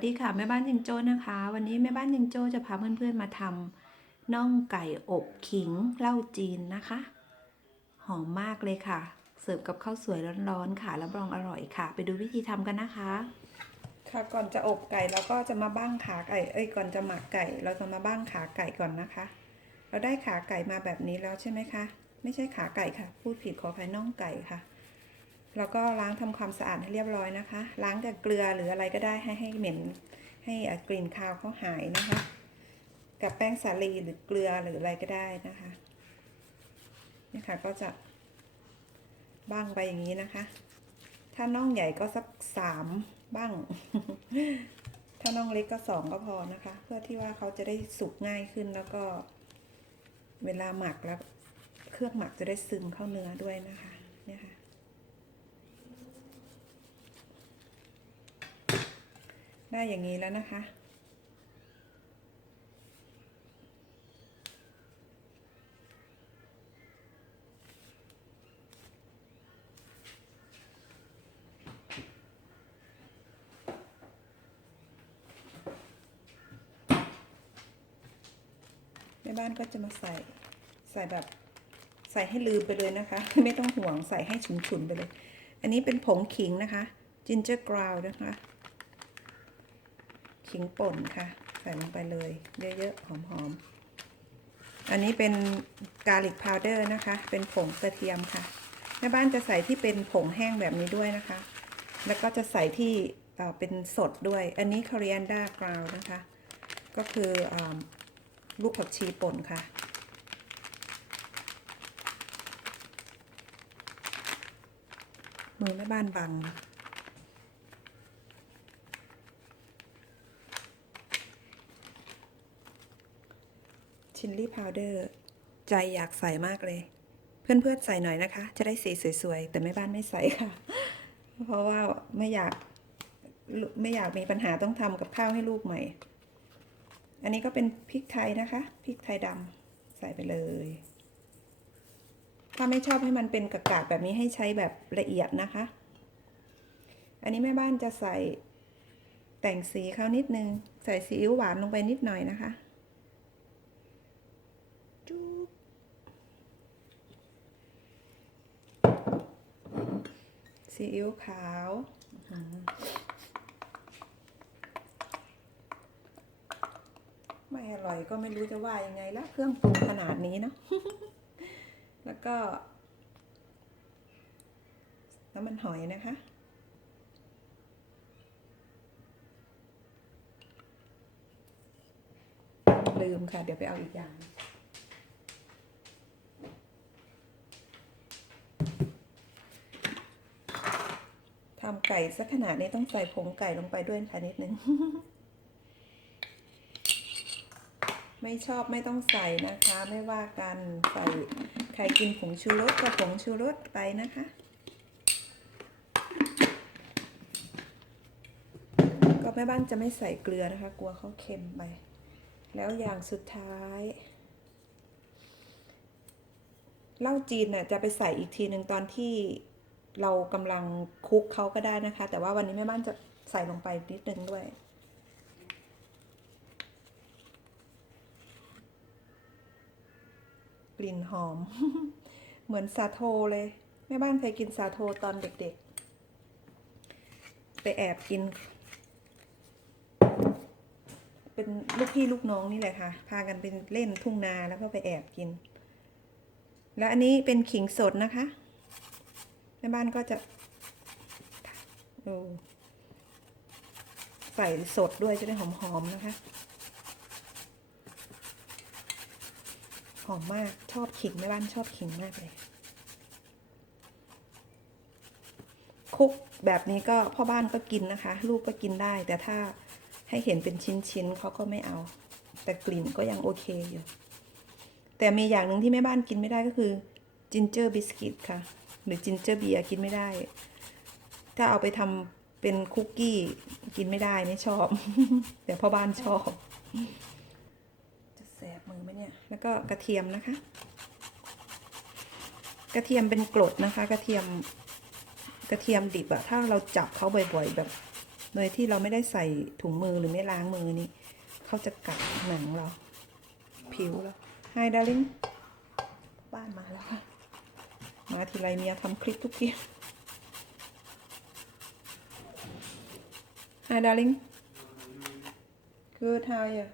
สวัสดีค่ะแม่บ้านยิงโจ้นะคะ วันนี้แม่บ้านยิงโจ้จะพาเพื่อนๆมาทำน่องไก่อบขิงเหล้าจีนนะคะ หอมมากเลยค่ะ เสิร์ฟกับข้าวสวยร้อนๆค่ะรับรองอร่อยค่ะ ไปดูวิธีทำกันนะคะ ค่ะก่อนจะอบไก่เราก็จะมาบ้างขาไก่เอ้ยก่อนจะหมักไก่ เราจะมาบ้างขาไก่ก่อนนะคะ เราได้ขาไก่มาแบบนี้แล้วใช่ไหมคะ ไม่ใช่ขาไก่ค่ะ พูดผิดขออภัยน่องไก่ค่ะ แล้วก็ล้างทำความสะอาดให้เรียบร้อยนะคะ ล้างกับเกลือหรืออะไรก็ได้ให้ให้เหม็นให้อะกลิ่นคาวเขาหายนะคะ กับแป้งสาลีหรือเกลือหรืออะไรก็ได้นะคะนี่ค่ะก็จะบ้างไปอย่างนี้นะคะ ถ้าน่องใหญ่ก็สักสามบ้าง ถ้าน่องเล็กก็สองก็พอนะคะ เพื่อที่ว่าเขาจะได้สุกง่ายขึ้นแล้วก็ เวลาหมักแล้ว เครื่องหมักจะได้ซึมเข้าเนื้อด้วยนะคะ ได้อย่างนี้แล้วนะคะแม่บ้านก็จะมาใส่ใส่แบบใส่ให้ลืมไปเลยนะคะ ไม่ต้องห่วงใส่ให้ฉุนๆไปเลย อันนี้เป็นผงขิงนะคะ ginger ground นะคะ ขิงป่นค่ะ ใส่ลงไปเลย เยอะๆ หอมๆ อันนี้เป็นกาลิกพาวเดอร์นะคะ เป็นผงกระเทียมค่ะแม่บ้านจะใส่ที่เป็นผงแห้งแบบนี้ด้วยนะคะ แล้วก็จะใส่ที่เอ่อเป็นสดด้วย อันนี้ coriander ground นะคะ ก็คืออลูกผักชีป่นค่ะมือแม่บ้านบัง ลลี่พาวเดอร์ใจอยากใส่มากเลย เพื่อนๆใส่หน่อยนะคะ จะได้สีสวยๆ แต่แม่บ้านไม่ใส่ค่ะ เพราะว่าไม่อยากไม่อยากมีปัญหาต้องทำกับข้าวให้ลูกใหม่ อันนี้ก็เป็นพริกไทยนะคะพริกไทยดำใส่ไปเลย ถ้าไม่ชอบให้มันเป็นกากๆแบบนี้ให้ใช้แบบละเอียดนะคะ อันนี้แม่บ้านจะใส่แต่งสีเขานิดนึง ใส่ซีอิ๊วหวานลงไปนิดหน่อยนะคะ จุ๊บซีอิ๊วขาวไม่อร่อยก็ไม่รู้จะว่ายังไงละเครื่องปรุงขนาดนี้เนะแล้วก็ น้ำมันหอยนะคะลืมค่ะ เดี๋ยวไปเอาอีกอย่าง ทำไก่สักขนาดนี้ต้องใส่ผงไก่ลงไปด้วยค่ะนิดนึง ไม่ชอบไม่ต้องใส่นะคะ ไม่ว่ากันใส่ใครกินผงชูรสก็ผงชูรสไปนะคะก็แม่บ้านจะไม่ใส่เกลือนะคะ กลัวเขาเค็มไป แล้วอย่างสุดท้ายเหล้าจีนน่ะจะไปใส่อีกทีหนึ่งตอนที่ เรากำลังคุกเขาก็ได้นะคะ แต่ว่าวันนี้แม่บ้านจะใส่ลงไปนิดนึงด้วย กลิ่นหอม เหมือนสาโทเลย แม่บ้านเคยกินสาโทตอนเด็กๆ ไปแอบกิน เป็นลูกพี่ลูกน้องนี่แหละค่ะ พากันไปเล่นทุ่งนาแล้วก็ไปแอบกิน แล้วอันนี้เป็นขิงสดนะคะ แม่บ้านก็จะใส่สดด้วยจะได้หอมๆนะคะ หอมมากชอบขิงแม่บ้านชอบขิงมากเลยคลุกแบบนี้ก็พ่อบ้านก็กินนะคะ ลูกก็กินได้ แต่ถ้าให้เห็นเป็นชิ้นๆเขาก็ไม่เอา แต่กลิ่นก็ยังโอเคอยู่ แต่มีอย่างหนึ่งที่แม่บ้านกินไม่ได้ก็คือจินเจอร์บิสกิตค่ะ รือจินเจอร์เบียร์กินไม่ได้ ถ้าเอาไปทำเป็นคุกกี้กินไม่ได้ไม่ชอบ แต่พ่อบ้านชอบ จะแสบมือไหมเนี่ย แล้วก็กระเทียมนะคะ กระเทียมเป็นกรดนะคะ กระเทียมกระเทียมดิบอะถ้าเราจับเขาบ่อยๆ แบบ โดยที่เราไม่ได้ใส่ถุงมือหรือไม่ล้างมือนี่เขาจะกัดหนังเรา ผิวเรา Hi darling บ้านมาแล้วค่ะ มาทีไรเมียทำคลิปทุกที Hi darling Good how are you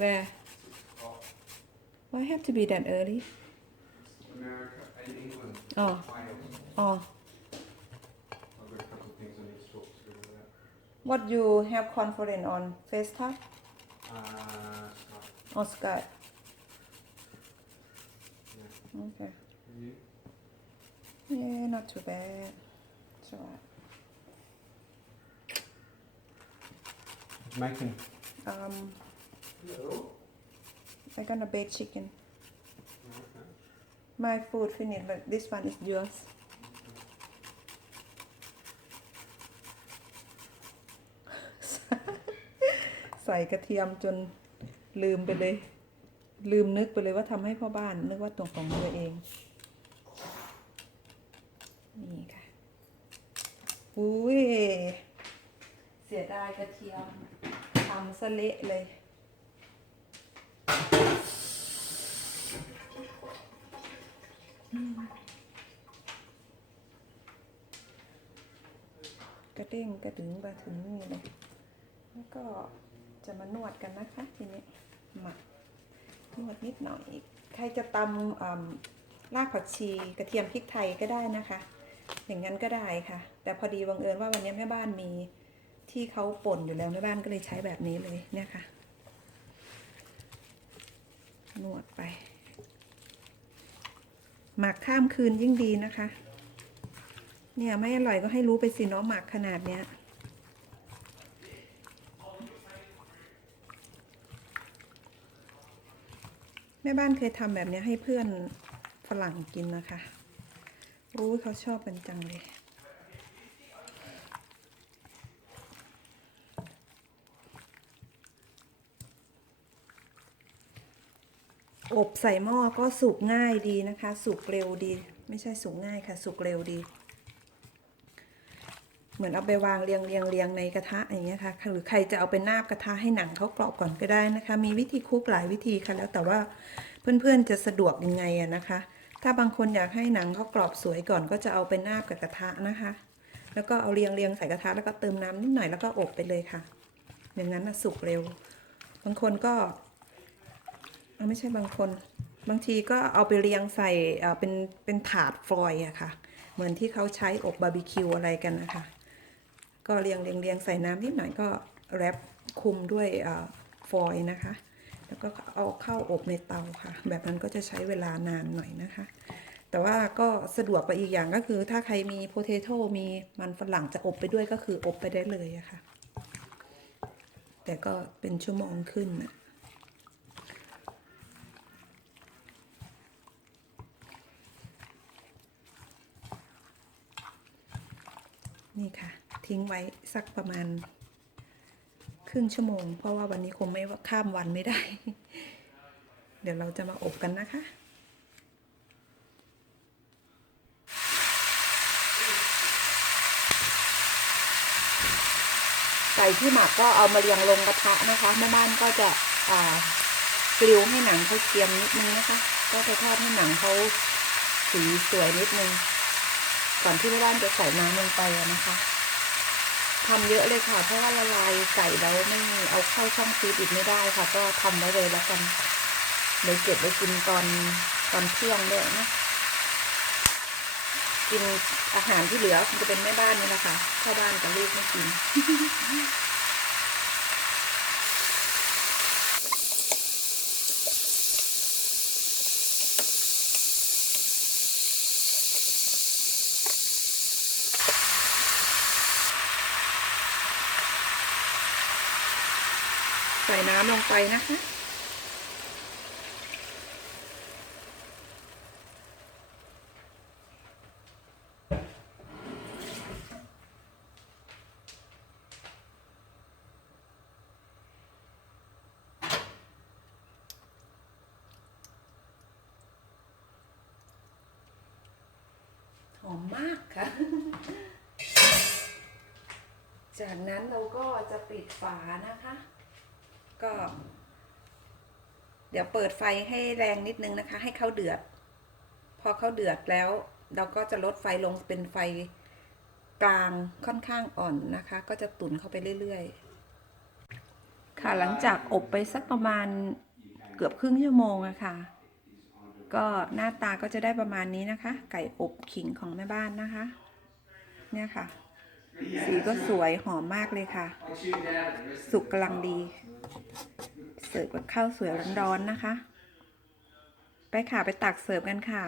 Where Why have to be that early America and England. Oh Wales. Oh I've got a couple of things I need to talk to you about. What you have conference on FaceTime Uh, Skype. or Skype Yeah. Okay And you? Yeah not too bad It's alright Making. Um Hello. I gonna bake chicken Okay. My food finished but this one is yours ใส่กระเทียมจน ลืมไปเลย ลืมนึกไปเลยว่าทำให้พ่อบ้านนึกว่าตัวของตัวเอง นี่ค่ะ อุ้ย เสียดายกระเทียมทำซะเละเลยกระเด้งกระดึงมาถึงนี่เลย แล้วก็จะมานวดกันนะคะทีนี้ หมักนวดนิดหน่อย ใครจะตำอ่ำรากผักชีกระเทียมพริกไทยก็ได้นะคะ อย่างนั้นก็ได้ค่ะ แต่พอดีบังเอิญว่าวันนี้แม่บ้านมีที่เขาป่นอยู่แล้วแม่บ้านก็เลยใช้แบบนี้เลยเนี่ยค่ะนวดไป หมักข้ามคืนยิ่งดีนะคะ เนี่ยไม่อร่อยก็ให้รู้ไปสิเนาะหมักขนาดเนี้ย แม่บ้านเคยทำแบบนี้ให้เพื่อนฝรั่งกินนะคะรู้เขาชอบกันจังเลยอบใส่หม้อก็สุกง่ายดีนะคะ สุกเร็วดี ไม่ใช่สุกง่ายค่ะ สุกเร็วดี เหมือนเอาไปวางเรียงเรียงเรียงในกระทะอย่างเงี้ยค่ะหรือใครจะเอาไปนาบกระทะให้หนังเขากรอบก่อนก็ได้นะคะ มีวิธีคุกหลายวิธีค่ะ แล้วแต่ว่าเพื่อนๆจะสะดวกยังไงอะนะคะ ถ้าบางคนอยากให้หนังเขากรอบสวยก่อนก็จะเอาไปนาบกับกระทะนะคะ แล้วก็เอาเรียงเรียงใส่กระทะแล้วก็เติมน้ำนิดหน่อยแล้วก็อบไปเลยค่ะ อย่างนั้นนะสุกเร็ว บางคนก็เอาไม่ใช่บางคน บางทีก็เอาไปเรียงใส่เอ่อเป็นเป็นถาดฟอยล์อะค่ะ เหมือนที่เขาใช้อบบาร์บีคิวอะไรกันนะคะ ก็เรียงเรียงเรียงใส่น้ำนิดหน่อยก็แรปคุมด้วยฟอยล์นะคะ แล้วก็เอาเข้าอบในเตาค่ะ แบบนั้นก็จะใช้เวลานานหน่อยนะคะ แต่ว่าก็สะดวกไปอีกอย่างก็คือ ถ้าใครมีโพเทโต้มีมันฝรั่งจะอบไปด้วยก็คืออบไปได้เลยอะค่ะ แต่ก็เป็นชั่วโมงขึ้นนะนี่ค่ะ ทิ้งไว้สักประมาณ ครึ่งชั่วโมง เพราะว่าวันนี้คงไม่ข้ามวันไม่ได้ เดี๋ยวเราจะมาอบกันนะคะไก่ที่หมักก็เอามาเรียงลงกระทะนะคะแม่บ้านก็จะกลิวให้หนังเขาเกรียมนิดนึงนะคะ ก็จะทอดให้หนังเขาสีสวยนิดนึงก่อนที่แม่บ้านจะใส่น้ำลงไปนะคะ ทำเยอะเลยค่ะ เพราะว่าละลายไก่แล้วไม่เอาเข้าช่องฟรีดอีกไม่ได้ค่ะ ก็ทำไว้เลยแล้วกันเดี๋ยวเก็บไว้กินตอนตอนเที่ยงด้วยนะกินอาหารที่เหลือคงจะเป็นแม่บ้านนี่แหละค่ะเข้าบ้านกับลูกไม่กิน ใส่น้ำลงไปนะคะหอมมากค่ะ จากนั้นเราก็จะปิดฝานะคะ ก็ เดี๋ยวเปิดไฟให้แรงนิดนึงนะคะ ให้เขาเดือด พอเขาเดือดแล้ว เราก็จะลดไฟลงเป็นไฟกลางค่อนข้างอ่อนนะคะ ก็จะตุ๋นเข้าไปเรื่อยๆ ค่ะหลังจากอบไปสักประมาณเกือบครึ่งชั่วโมงอะค่ะ ก็หน้าตาก็จะได้ประมาณนี้นะคะ ไก่อบขิงของแม่บ้านนะคะ เนี่ยค่ะ สีก็สวยหอมมากเลยค่ะ สุกกำลังดี เสิร์ฟกับข้าวสวยร้อนๆนะคะ ไปค่ะไปตักเสิร์ฟกันค่ะ